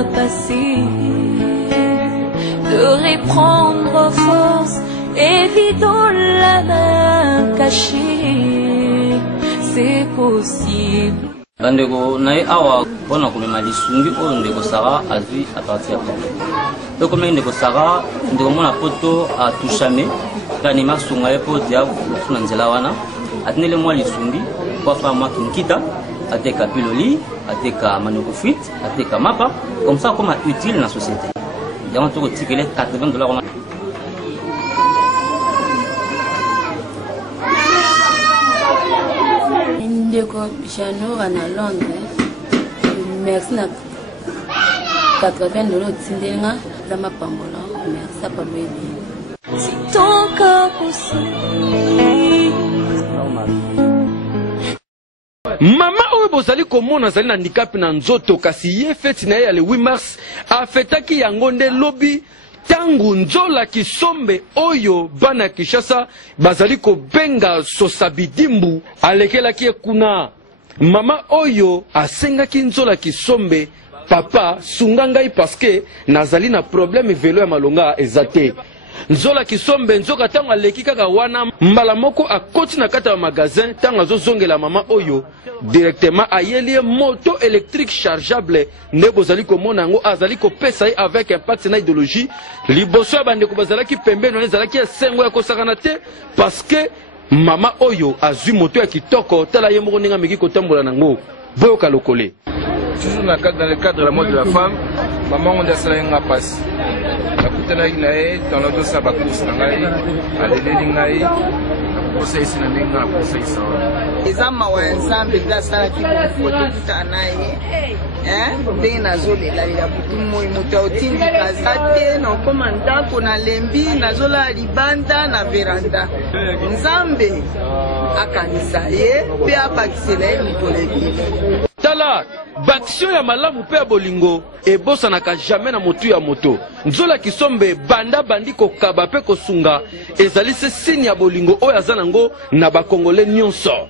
pas passer, de reprendre force, évidant la main cachée, c'est possible. Bandeko nae awa pona komema lisungi oyo ndeko Sara azwi à partir de to comme ndeko Sara ndeko mona poto a touchame tani masunga epo dia kuna nzela wana atinele mwa lisungi kwa fa mwa kinkita ateka piloli ateka manoko fruit ateka mapa comme ça comme utile dans la société donc to tikele $80 Ndeko Janora na Londres, merci na $80 tindenga za mapambola, merci apa baby. Si ton corps aussi. Mama oyo bozali komona zali na handicap na nzoto kasi ye feti na ye le 8 mars afetaki yango nde lobi tangu nzola kisombe oyo bana Kishasa bazali ko benga sosabidimbu alekelaki ekuna mama oyo asengaki nzola kisombe papa sunga ngai paske nazali na problème velo ya malonga ezate nzola kisombe nzoka tango aleki kaka wana mbala moko akoti na kata ya magasin tango azozongela mama oyo directement ayeli moto électrique chargeable nde bozali komona yango azali kopesa ye avec impact na idéologie liboso ya bandeko bazalaki pembeni wana ezalaki esengo ya kosakana te parce que mama oyo azwi moto ya kitoko tala ye moko ndenge ameki kotambola nango boyoka lokole. Toujours dans le cadre de la mort de la femme, maman on a salé un passe. La coutela inae dans le dos sabakus nangai, alele lingai, conseil sinamenga conseil sawa. Ezama wa ensemble da sala ki foto tuta naye. Ndena zole la ya butu moyi mutaotindi kazate na komanda kona lembi na zola libanda na veranda. Nzambe akanisa ye pe apakisela mitolebi. Tala baksio ya malamu pe ya bolingo ebosanaka jamais na motu ya moto nzola kisombe banda bandi kokaba pe kosunga ezali se signe ya bolingo oyo aza nango na bakongole nyonso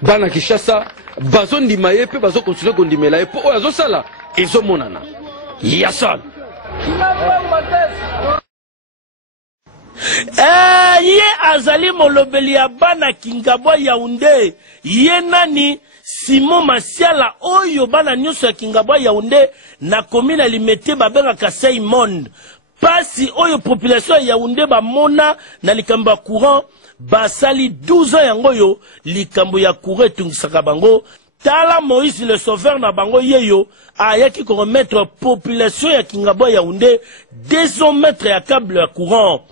bana Kishasa bazondima ye pe bazokontinue kondimela ye po oyo azosala ezomonana yasan ye azali molobeli ya bana Kingabwa Yaoundé ye nani Simon Masiala oyo bana nyonso ya Kingabwa Yaoundé na komina limete babenga Kasai Monde pasi oyo population ya Yaoundé bamona na likambo ya courant basali 12 ans yango yo likambo ya courant etungisaka bango tala Moïse le sauveur na bango yeyo ayaki ko remettre population ya Kingabwa Yaoundé 200 mètres ya câble ya courant.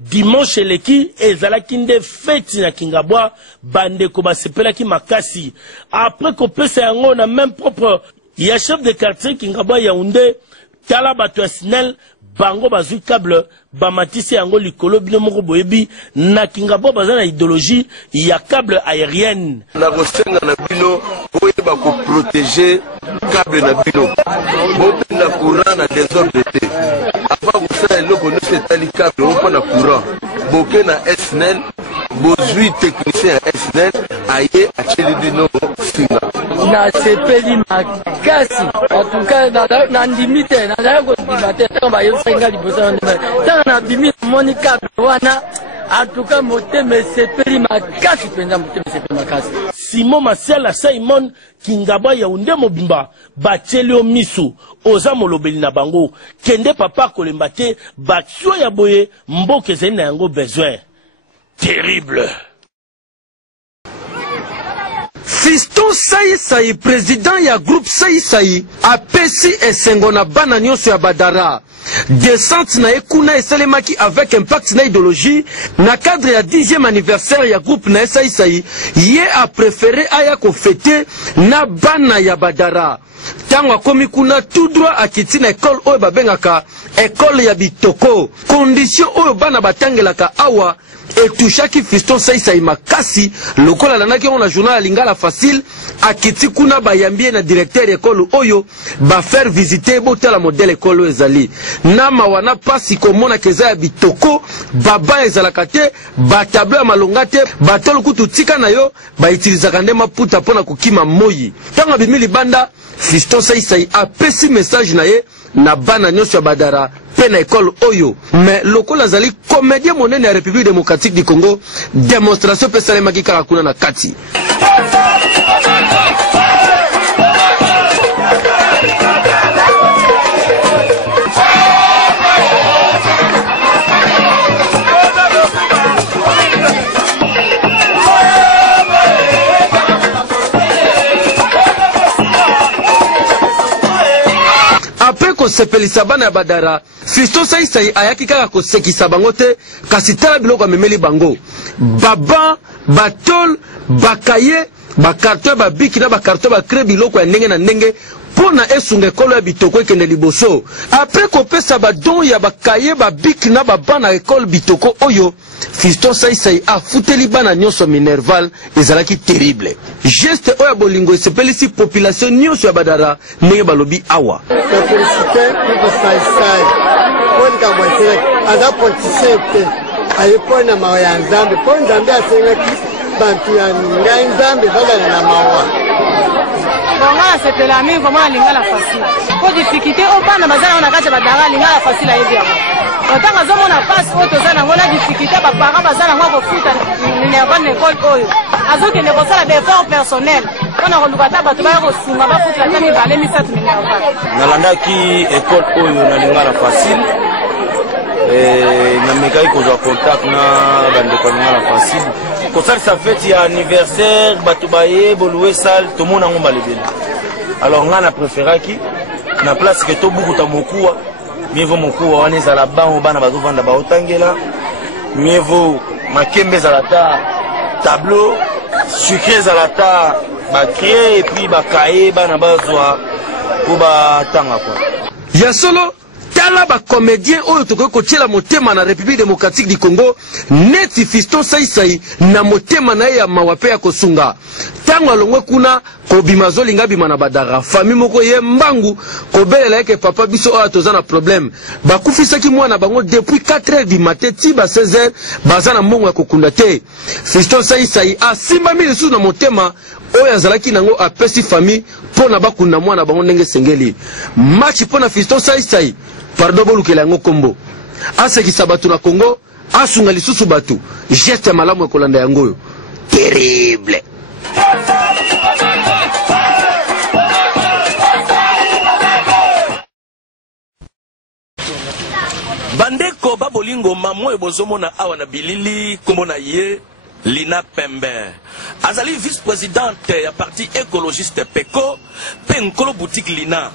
Dimanche leki ezalaki nde feti na Kingabwa bandeko basepelaki makasi après ko pesa yango na même propre ya chef de quartier Kingabwa Yaoundé tala bato ya SNEL bango bazui câble bamatisi yango likolo bino moko boyebi na Kingabwa baza na idéologie ya câble aérienne na kosenga na bino boyeba ko protéger câble na bino bopenda courant na désordre te avant kosala eloko nyonso etali câble opo na courant boke na SNEL bozwi technicien ya SNEL aye acheli bino singa na sepeli makasi en tout cas na ndimi te nazali kondima te ntango bayosenga liboso na ndima ntango na bimi moni câble wana en tout cas motema esepeli makasi mpenza motema esepeli makasi. Simon Masiala Simon Kingabwa Yaoundé mobimba batieli o miso oza molobeli na bango kende papa kolemba te baksio ya boye mboka ezali na yango besoin terrible. Fiston Saïsaï, président ya groupe Saïsaï, apesi esengo na bana nyonso ya Badara. Descente na ekuna esalemaki avec impact na idéologie, na cadre ya 10e anniversaire ya groupe na Saïsaï, ye a préféré aya ko fêter na bana ya Badara. Tango akomi kuna tout droit akiti na école oyo babengaka école ya bitoko. Condition oyo bana batangelaka awa etushaki Fiston Saisai makasi lokola lanaki on la journal Lingala Facile akiti kuna bayambie na directeur école oyo ba faire visiter botela modèle école ezali nama wana pasi komona keza ya bitoko baba ezalaka te ba tableau ya malonga te batolo kutu tika na yo ba utilizaka nde maputa pona kokima moyi tanga bimili banda Fiston Saisai apesi message na ye na bana nyonso ya badara pe na école oyo mais lokola zali comédien monene ya République démocratique du Congo démonstration pe salemaki kaka kuna na kati. Après ko sepelisa bana ya badara Fiston Saisai ayaki kaka ko sekisa bango te kasi tala biloko amemeli bango baba batol bakaye bakarto babiki na bakarto bakre biloko ya ndenge na ndenge pona esunga ekolo ya bitoko ekende liboso après kopesa badon ya bakaye babiki na babana ekolo bitoko oyo Fiston Saisai afuteli bana nyonso minerval ezalaki terrible geste oyo bolingo esepelisi population nyonso ya badara ndenge balobi awa aza politicien te ayepona mawa ya nzambe mpo nzambe asengaki bantu ya ngai nzambe bazala na mawa bonga sepela mingi komona Lingala Facile po difficulté o bana bazala na kati ya badara Lingala Facile ayebi yango otanga azomona pasi oyo toza nango na difficulté bapara bazala nango kofuta minerval na ekole oyo azokende kosala baeffort personnel mpona koluka ta bato baya kosunga bafutela ta mibale misatu minerval nalandaki ekole oyo na Lingala Facile namekaki kozwa contact na bandeko ya Lingala Facile kosalisa fete ya anniversaire bato baye bolue sale tomona yango malebele alors nga na préféraki na place ke tobukuta mokuwa mieux vaut mokuwa wana ezala bango bana bazovanda baotangela mieux vaut makembe ezala ta tableau sucre ezala ta bacrie et puis bakaye bana bazwa po batanga kwa ya solo tala ba comédien oyo tokoki kotiela motema na République démocratique du Congo neti Fiston Saisai na motema na ye ya mawa pe ya kosunga ntango alongwe kuna kobima zolinga bima na badara famille moko ye mbangu kobelela yeke papa biso oyo toza na problème bakufisaki mwana bango depuis 4h du matin ti ba 16h baza na mbongo ya kokunda te Fiston Saisai asimbami lisusu na motema oyo azalaki nango apesi famille mpona bakunda mwana bango ndenge sengeli match mpona Fiston Saisai pardon bolukela yango kombo asekisa bato na Congo asunga lisusu bato geste malamu ekolanda yango oyo terrible. bandeko babolingo mamoyo bozomona awa na bilili kombo na ye Lina Pembe azali vice-présidente ya parti écologiste PECO pe nkolo boutique Lina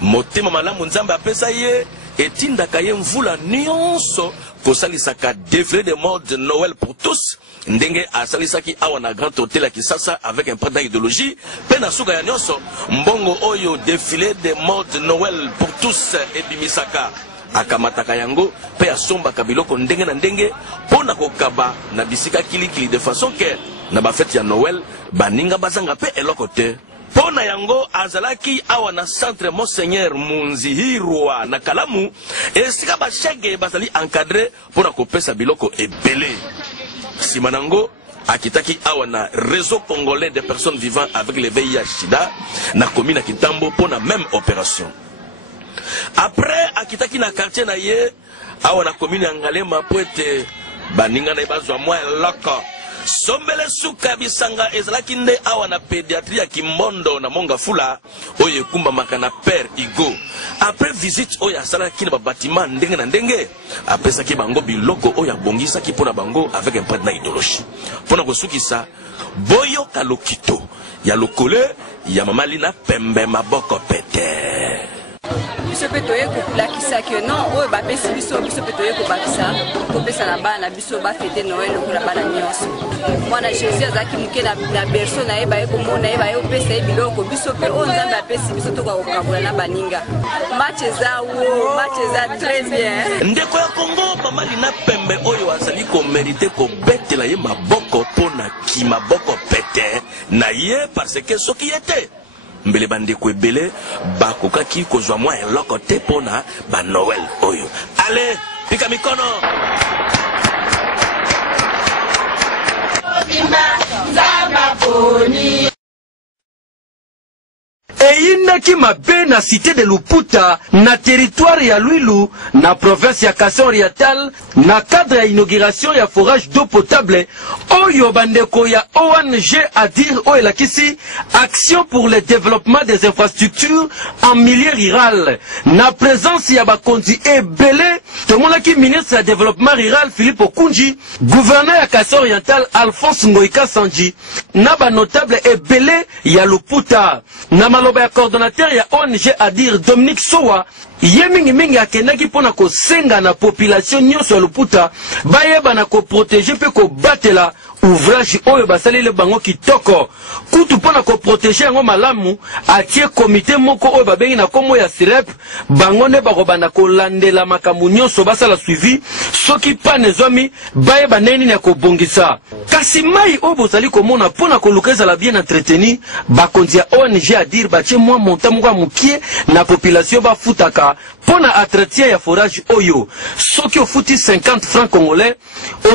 motema malamu nzambe apesa ye etindaka ye mvula nyonso kosalisaka défilé de mode Noël pour tous ndenge asalisaki awa na Grand Hôtel ya Kisasa avec un président idéologie pe na suka ya nyonso mbongo oyo défilé de mode Noël pour tous ebimisaka akamataka yango pe asombaka biloko ndenge na ndenge pona kokaba na bisika kilikili de façon que na ba fête ya Noël baninga bazanga pe eloko te pona yango azalaki awa na centre Monseigneur Munzihirwa na Kalamu esika ba shege bazali encadré pona kopesa biloko ebele simanango akitaki awa na réseau congolais de personnes vivant avec le VIH/SIDA na commune Kitambo pona même opération. Après akitaki na quartier na ye awa na commune ya Ngalema poete baninga na bazwa mwa loko sombele suka bisanga ezalaki nde awa na pédiatrie ya Kimbondo na Mongafula oyo ekumba makana père Igo. Après visite oyo asalaki na bâtiment ndenge na ndenge apesaki bango biloko oyo abongisaki mpona bango avec un peu de idéologie mpona kosukisa boyo kalokito ya lokole ya mama Lina Pembe maboko pete. biso pe toye kokulakisa ke non oyo bapesi biso biso pe toye kobakisa kopesa na bana na biso bafete Noël lokola bana nyonso mwana Jésus azalaki moke na berceau na ye baye komona ye baye kopesa ye biloko biso pe oyo Nzambe apesi biso tokoka kokabola na baninga match eza très bien ndeko ya Kongo pamali na pembe oyo azali komerite kobetela ye maboko mpona kimaboko pete na ye parce que soki yete mbele bandeko ebele bakokaki kozwa mwa eloko te mpona banoel oyo ale pika mikono eyinaki mabe na cité de Luputa na territoire ya Lwilu na province ya Kasai Oriental na cadre ya inauguration ya forage d'eau potable oyo bandeko ya ONG ADIR oyo elakisi action pour le développement des infrastructures en milieu rural na présence ya bakonzi ebele tomonaki ministre ya développement rural Philippe Okunji gouverneur ya Kasai Oriental Alphonse Ngoika Sanji na banotable ebele ya Luputa na maloba ya coordonnateur ya ONG ADIR Dominique Sowa ye mingi akendaki mpona kosenga na population nyonso ya Luputa bayeba na koprotege mpe kobatela ouvrage oyo basaleli bango kitoko kutu mpona koprotege yango malamu atie komite moko oyo babengi na kombo ya SIREP bango nde bakobanda kolandela makambo nyonso basala suivi soki pane ezwami bayeba nini ya kobongisa kasi mai oyo bozali komona mpona koluka ezala bien entreteni bakonzi ya ONG ADIR batie mwa monta moko ya mokie na population bafutaka mpona entretien ya forage oyo soki ofuti 50 francs congolais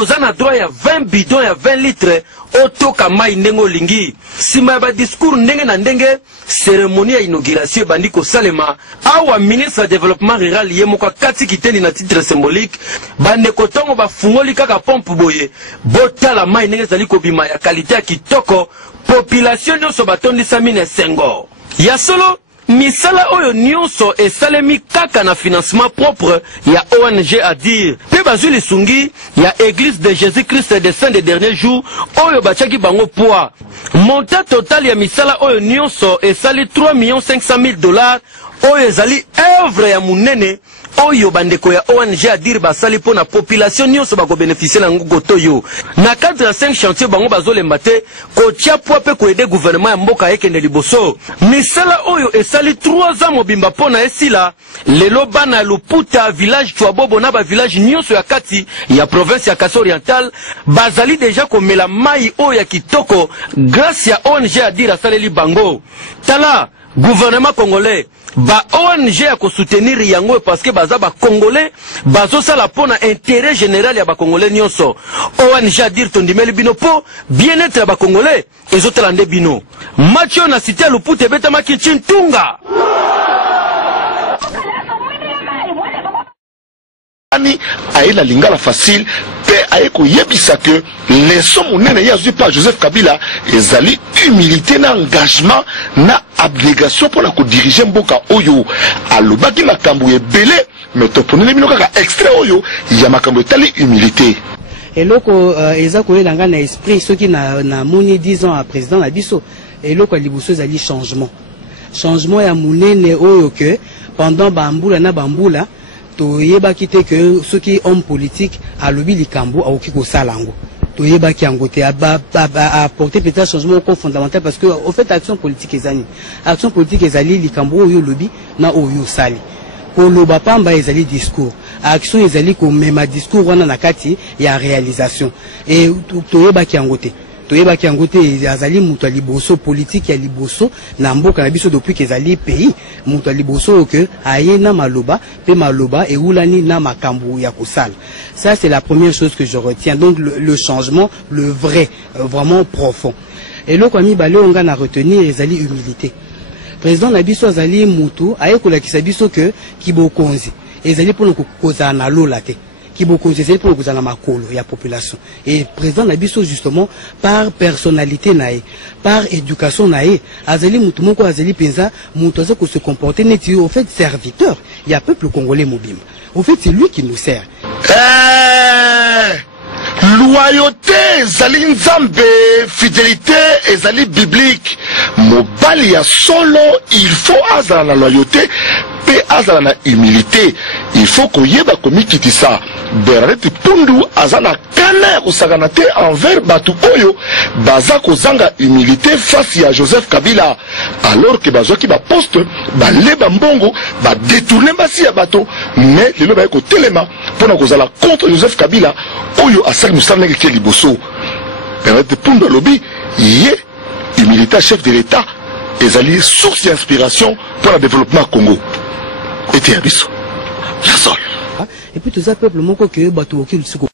oza na droit ya 20 bidon ya 20 litres otoka mai ndenge olingi nsima ya badiscours ndenge na ndenge cérémonie ya inauguration ebandi kosalema awa ministre ya développement rural ye moko akati kiteni na titre symbolique bandeko ntongo bafungoli kaka pompe boye botala mai ndenge ezali kobima ya kalite ya kitoko population nyonso batondisami na esengo ya solo misala oyo nyonso esalemi kaka na financement propre ya ONG ADIR pe bazwi lisungi ya église de Jésus-Christ des Saints des derniers jours oyo batiaki bango poids montant total ya misala oyo nyonso esali 3,500,000 $, oyo ezali œuvre ya munene oyo bandeko ya ONG ADIR basali mpona population nyonso bakobénéficie na ngugo toyo na cadre ya 5 chantier bango bazolemba te kotia poa mpe koede gouvernement ya mboka ekende liboso misala oyo esali 3 ans mobimba mpona esila lelo bana ya Luputa village Twabobo na bavillage nyonso ya kati ya province ya Kasai Oriental bazali deja komela mai oyo ya kitoko grâce ya ONG ADIR asaleli bango tala gouvernement congolais ba ONG ya kosoutenir yango parce que baza ba congolais bazosala mpona intérêt général ya ba congolais nyonso ONG ADIR tondimeli bino po bien-être ya ba congolais ezotala nde bino match oyo na cité ya Luputa ebetamaki Ntunga ani aila lingala facile pe ayeko yebisa que leçon monene ya zui pa Joseph Kabila ezali humilité na engagement na abnégation pour la diriger mboka oyo alobaki makambo ebele mais toponeli bino kaka extrait oyo ya makambo etali humilité eloko eza kolela nga na esprit soki na moni 10 ans à président na biso eloko ya liboso ezali changement ya monene oyo que pendant bambula na bambula toyebaki te que soki homme politique alobi likambo akoki kosala yango toyebaki yango te apporter peut-être changement fondamental parce que au fait action politique ezali likambo oyo lobi na oyo sali koloba pamba ezali discours action ezali komema discours wana na kati ya réalisation et toyebaki yango te azali mutu ya liboso politique ya liboso na mboka na biso depuis que ezali pays mutu ya liboso que aye na maloba pe maloba eulani na makambo ya kosala. Ça c'est la première chose que je retiens, donc le changement, le vrai, vraiment profond. Et le kwami bale onga na retenir ezali humilité. Président na biso azali mutu aye kolakisa biso que kibokonzi ezali pour koza na lola te beaucoup pour que la makolo ya population et président Nabiso justement par personnalité nae par éducation nae azali mutu moko azali penza mutu azo ko se comporter neti au fait serviteur il y a peuple congolais mobile au fait c'est lui qui nous sert loyauté ezali nzambe fidélité ezali biblique mobali ya solo il faut azala la loyauté pe azala na humilité. Il faut koyeba komikitisa Bernadette Mpundu azana kana ya kosakana te envers batu oyo baza kozanga humilité face à Joseph Kabila, alors que bazwaki ba poste baleba mbongo ba détourner basi ya bato, mais lelo ba ko telema pona kozala contre Joseph Kabila oyo asali musala ngeke liboso. Bernadette Mpundu lobi ye humilité chef de l'État ezali source d'inspiration pour le développement Congo. Et Abisso, la sol. Et puis tout ça peuple moko que bato okil suko